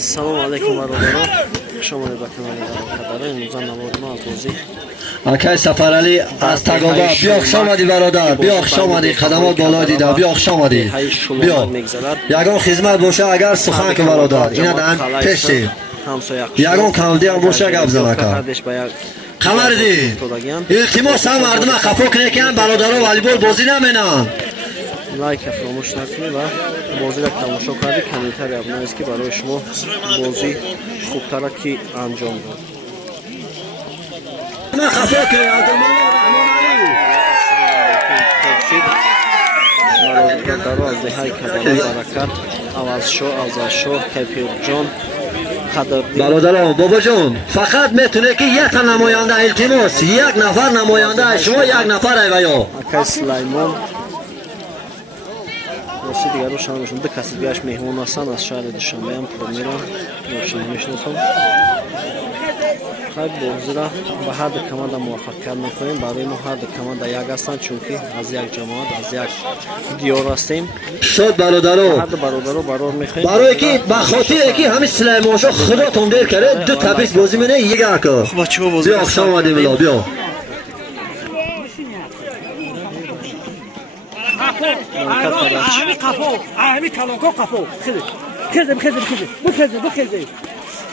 салом алейкум бародарон, хушомадед ба канали Кадара. Имрӯза наводи мо аз бозӣ акай Сафарали аз Тагоба. Биё хушомадӣ бародар, биё хушомадӣ, қадамот боло дида, биё хушомадӣ. Биё ягон хизмат боша, агар сухан ки бародар, ина дан пешти ягон камди ам боша гап занака. Қамарди илтимосам мардума хафо кунекан бародаро волейбол бозӣ наменан. лайка фаромӯш накунед ва бозиро тамошо кардед. комментарий абунависед ки барои шумо бозӣ хубтара ки анҷом дод. бародаро аз деҳаи Кадара баракат авазшо азашо кайпирҷон бародарон бобоҷон фақат метуне ки якта намоянда илтимос як нафар намоянда шумо як нафар айваё акай Сулаймон роси дигаро шанашон ду каси биаш меҳмон ҳастанд аз шаҳри Душанбеам пурмирон ношон мешиносам. хай бозира ба ҳар ду команда муваффақият мекунем. барои мо ҳар ду команда як ҳастанд, чунки аз як ҷамоат аз як диёр ҳастем. шод бародаро ҳар ду бародаро барор мехоҳем барое ки ба хотире ки ҳамин Сулаймоншо худотон дер каред ду табис бозӣ мене ягако бачаҳо бозӣ биё хушом омадем било биё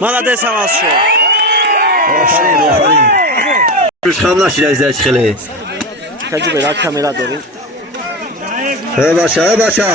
молодец авазшо рӯшхам нашида издач хеле каҷубера камера дорем. бача бача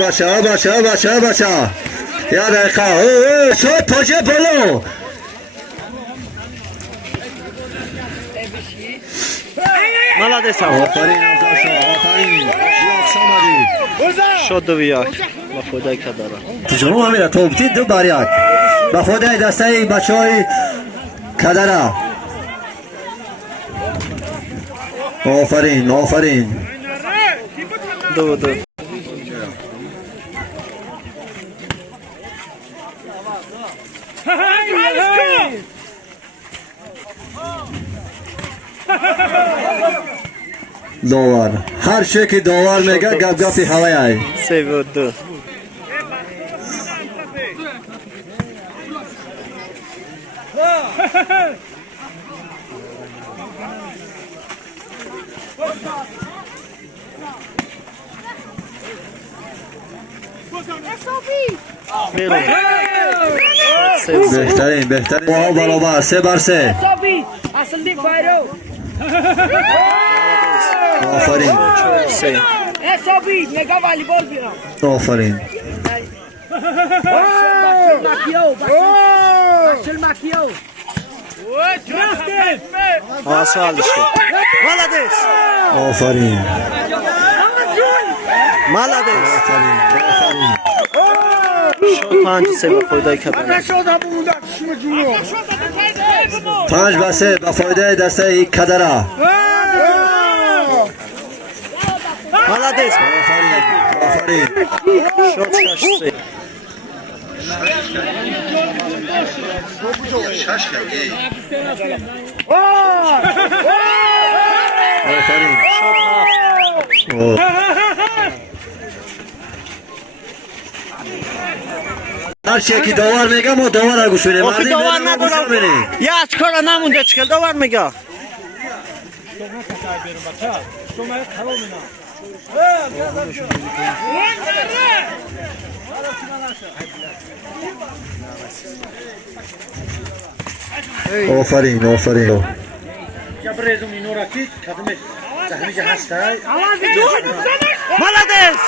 бача бача бача бача я дақиқа шод тоҷа боло молодец офарин авдашо офарин биё хушом омадӣ шод ду як ба фоидаи Кадара. тиҷоном ҳамира тобти ду бар як ба фоидаи дастаи бачаҳои Кадара. офарин офарин ду довар ҳар чие ки довар мега гап-гапи ҳаваяй севду беҳтарин боҳо баробар 3 бар 3 офарин офарин молодец офарин молодец офарин панҷ се ба фоидаи Кадара. 5 ба 3 ба фоидаи дастаи Кадара. молодец офарин шод 6 се офарин ҳар чие ки довар мега мо довара гӯш медем. охи довар надорам як кора намунда чикал довар мега офарин офарин молодец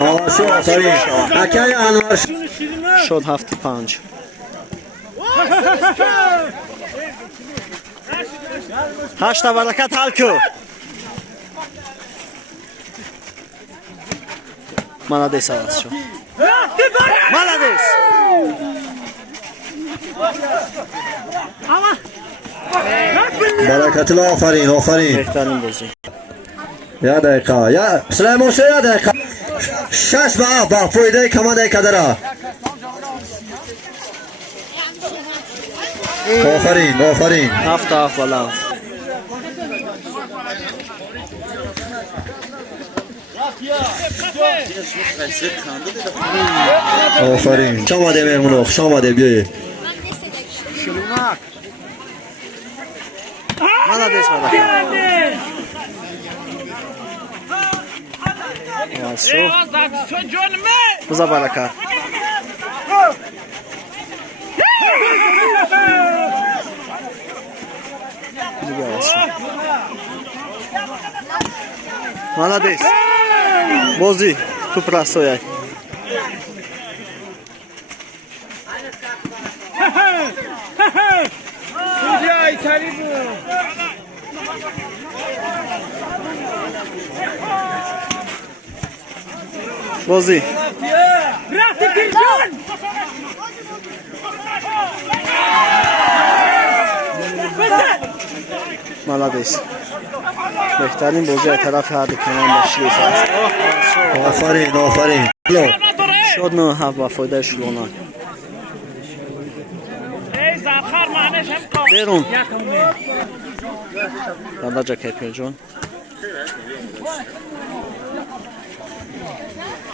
авашо офарин акай Анвар шод 7-5 ҳашта баракат ҳалку молодец авазшо молодец баракатулло офарин офарин беҳтарин бозӣ я дақиқа я Сулаймоншо я дақиқа 6 ба 7 ба фоидаи командаи Кадара. офарин офарин 7 баланд آفرین خوش آمده مهمونو خوش آمده بیایید شلونک молодец молодец بزا برکت молодец بازی توپ راستوی بازی молодец بهترین بازی از طرف هر دو کنان داشته است آفرین آفرین شد نه هفت و فایده شلونک بیرون دادا جاکه پیجون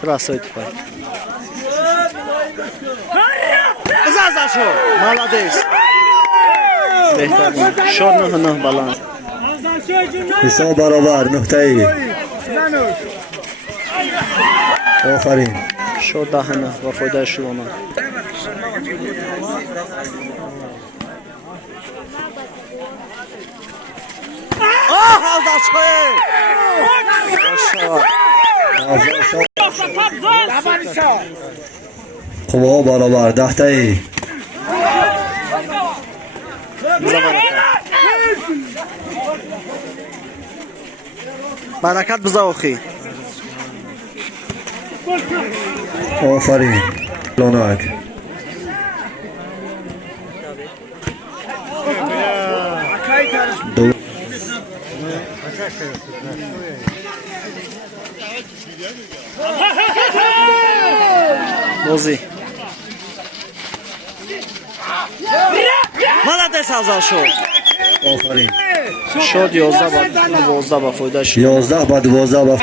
красой твой زازا شو молодец بهترین شد نه بالانس حساب برابر نقطه‌ای آفرین شد ده نه و فایده شلونک خوب برابر دهتایی برکت بزاوخی آفرین لونک دو بازی молодец аза شو آفرین شد 11 با 12 با فایده شد 11 با 12 با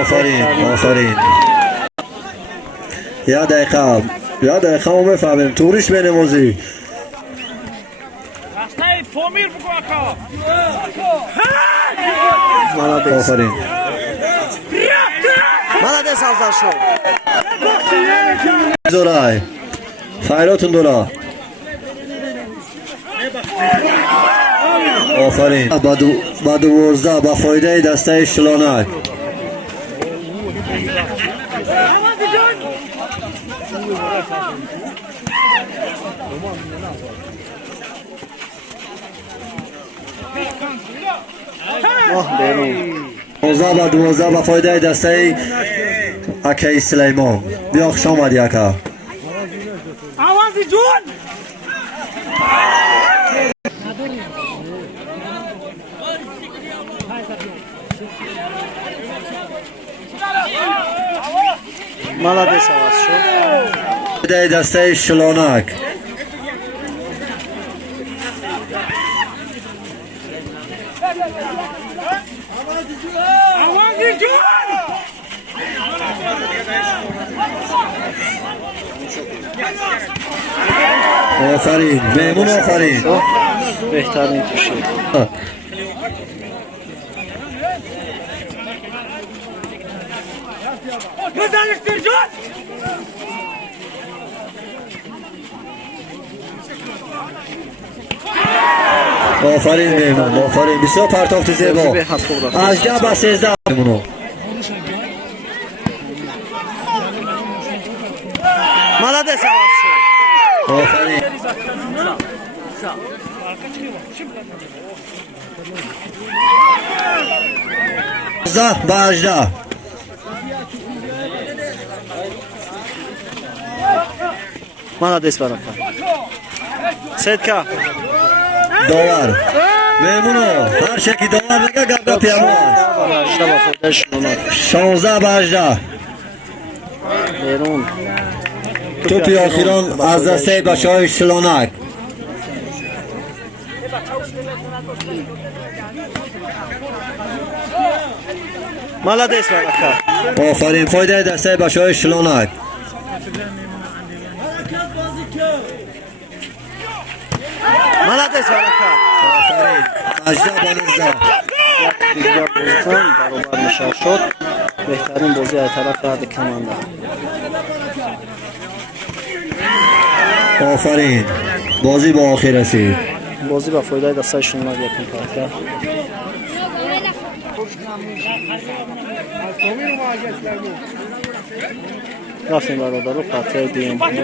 آفرین آفرین یا دقیقه ما بفهمیم توریش بنمازی آفرین молодец аза شو زورای خیراتون دورا آفرین با 12 با فایده دسته شلونک بیرون 12 با 12 با فایده دسته اکی سلیمان بیا خوش آمدی اکا آوازی جون молодец аза شو فایده دسته شلونک آوازی جون آفرین میمون آفرین بهترین کشید بزنشتر جون آفرین میمون آفرین بسیار پرتافت زیبا 18 با 13 میمونو молодец аза شو آفرین زه با 18 молодец برکت سیدکا داور میمونو هر شکی داور بگه گپ پیامون 18 با فایده شلونک 16 با 18 بیرون توپی آخران از دسته بچه های شلونک Молодец, Варака. آفرین فایده دسته بچه های شلونک. Молодец, Варака. آفرین 18 به 19. دیگر بازیکن برابر نشان شد. بهترین بازی از طرف هر کمانده. آفرین بازی با آخر رسید. بازی با فایده دسته شلونک یکم کرد. رفتیم برادر رو قطعه دیم بازی.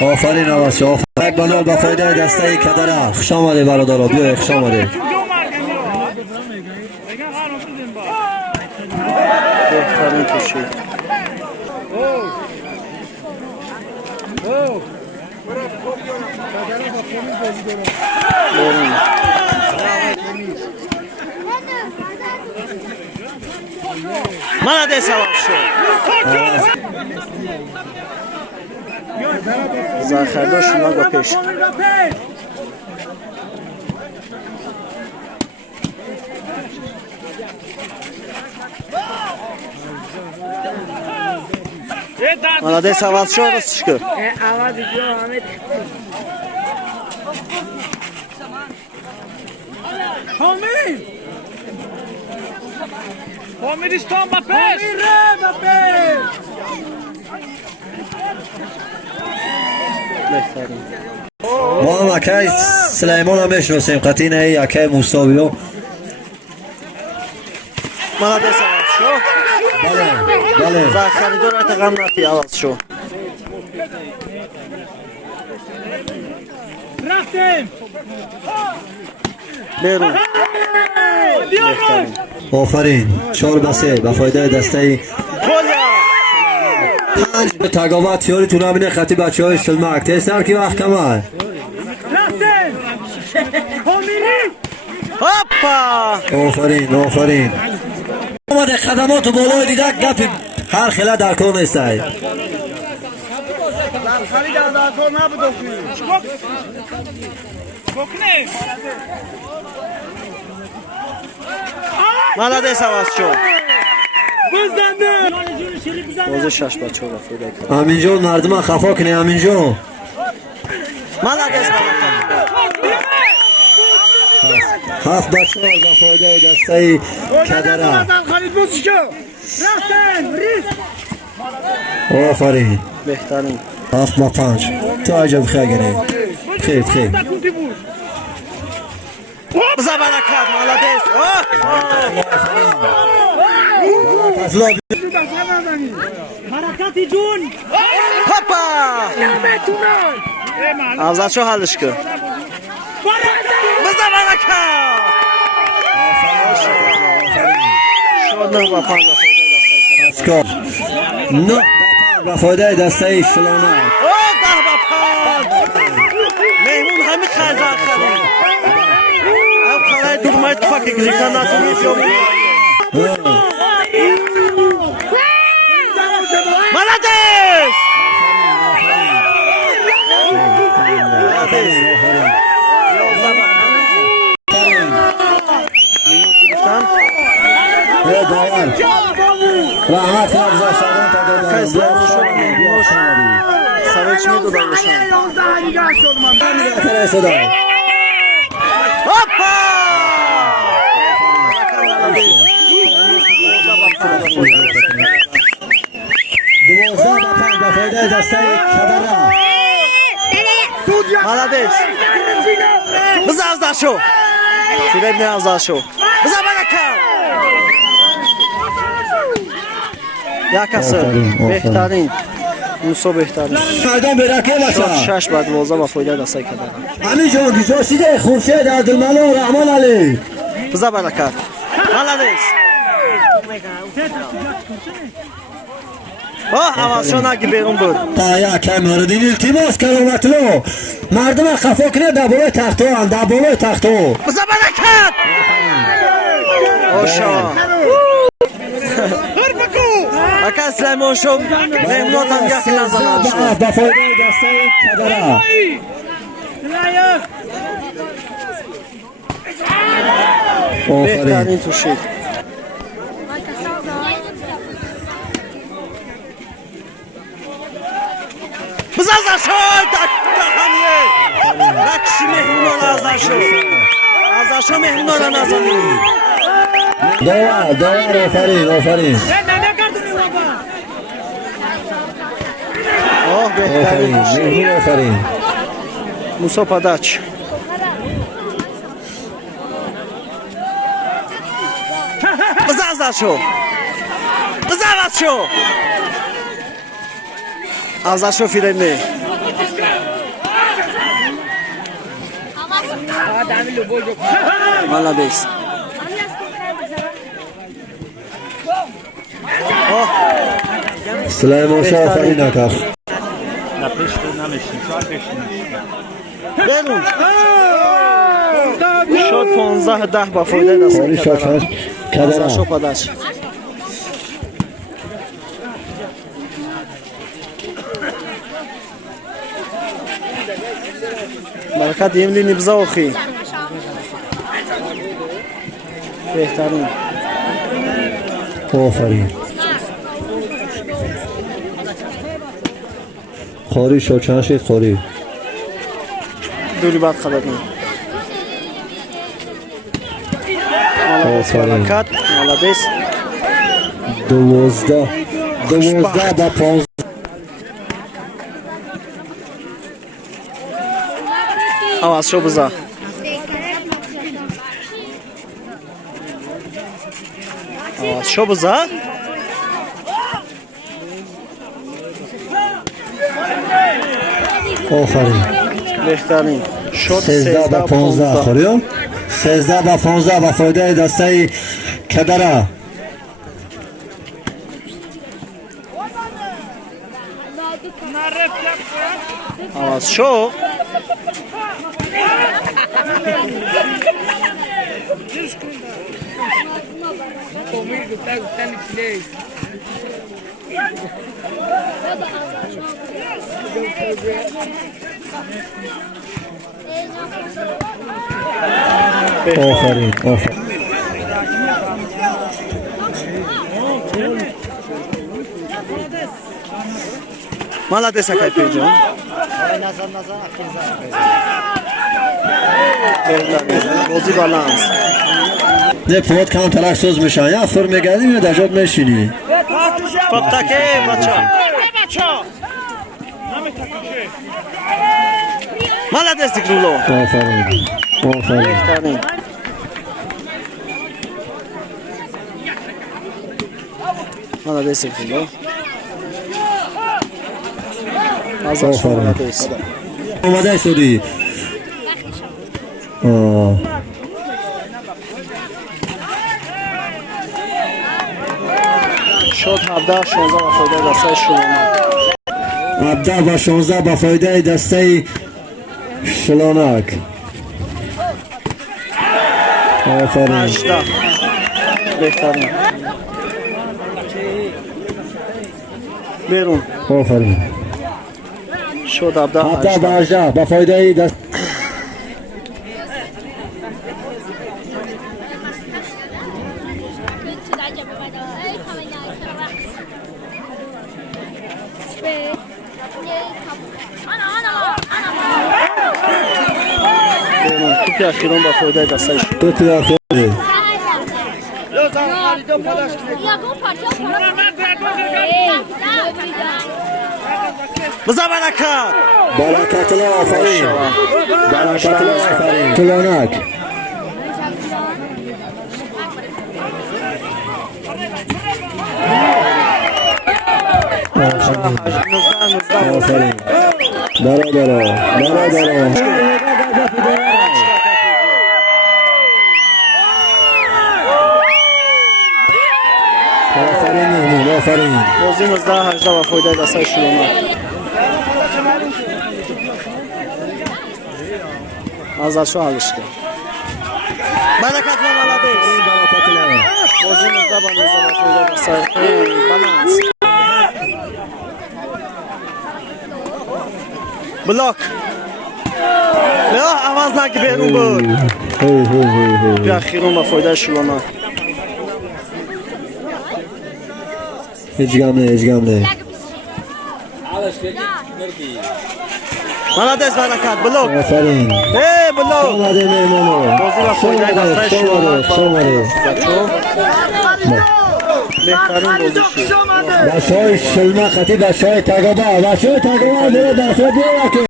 آفرین آواز شو. یک بانال با فایده دسته کدره. خوش آمده برادر بیا خوش آمده. بهترین کشید. Молодец, Авашо. Захарда шунага пеш. Молодец, Авашо, Ростишко. Аваз идё, Ахмед. Хамид! Хамидистон ба пеш! بهترین. ما هم اکای سلیمان هم میشناسیم قطینه ای اکای موساویو. Молодец, Авашо. بله بله Захарда райта гам нафи Авашо. Рахтем! برون. بهترین. آفرین 4 به 3 با فایده دسته گلیا. 5 به تگاوت یاریتون همینه خطی بچه های شلمک تیستر که وقت کمه. Рахтем! Хамири! هاپا. آفرین آفرین آمده خدمات و بالای دیده گفت هر خیلی در کار نیست ای. Молодец, Авашо. بازی 6 با 4 فایده کرد. امین جان مردم خفا کنه امین جان. Молодец, Авашo. 7 به 4 با فایده دسته کدره. آفرین بهترین. 7 به 5 تو عجب خیلی گره خیلی خیلی بزن برکت. Молодец. حرکتی جون! هاپا. افضل شو حلش کن. بزن برکت. شاد نه با 5 فایده دسته اسکار نه با فایده دسته شلانه. اوه 10 با 5 مهمون همین خزر خرید. او خلای دورمایت پاکی گریکن نتونی فیوم. Молодец! رحمت افزا شدن تا دادن سرچ می دادن بشن. هاپا! دسته کدره. Молодец! بزن افزا شو. فیلم نه افزا شو. بزن برکت. یک اصل بهترین موسا بهترین مردم برکه باشه 6 بعد 12 با فایده دسته کدره. امین جان دیجاشیده خورشید عبدالملا رحمان علی. بزن برکت. Молодец! Авашо наги берун буд. تا یک مردین التماس کرامت لو مردم خفا کنه در بالای تختو هم در بالای تختو. بزن برکت. اوشا. Aka Süleyman Şov mehmon tam yakın nazanan با فایده دسته کدره آفرین بهترین توشید بزازا شد دهانیه رکشی مهمون آزا شد آزا شد مهمون آزا نزانید داور آفرین آفرین آه بهترین آفرین توشید مهمون آفرین موسا پاداچ بزازا شد بزازا شد آزا شد فیرنه Молодец. سلیمان شاه آفرین نکرد برون شد 15-10 با فایده دست کاری شاکر کدره شو پاداش برکت یملی نبزا اخی بهترین آفرین خاری شاکر شد خاری دوری بعد خدمت آفرین برکت مالابیس 12 با 15 آواز شو بزا آواز شو بزا آفرین بهترین شد 13 با 15 خوریم 13 با 15 با فایده دسته کدره آواز شو آفرین آفرین Молодец, Акай Пейджан. بازی بالانس نه فوت کام تلاش سوز میشن یا فر میگردیم یا در جات میشینی پاپتاکه بچه Молодец, Тигруло. آفرین آفرین بهترین Молодец, Тигруло. Азаш آفرین молодец. آماده شدی شد 17-16 و فایده دسته شلونک 17 و 16 با فایده دسته شلونک آفرین 18 بهترین بیرون آفرین شد 17 17 و 18 18 با فایده دست بیرون توپی اخیران با فایده دسته شد تو توی آخری بزا برکت برکت الله آفرین برکت الله آفرین شلونک آفرین برادر آفرین محمود آفرین بازی 19-18 و فایده دسته شلونک ازشو حلش کرد برکت ما ملده برکت الله بازی 19 با 19 و فایده دسته بالانس بلاک نه عوض نکه بیرون بود بیا خیرون با فایده شلونا هیچ گم نه ملادس برکت بلاک آفرین بلاک شامده میمانو بازی با فایده دسته شلونا شامده بهترین بازی شد بچه های شلمه خطی بچه های تگابه بره دسته دیره که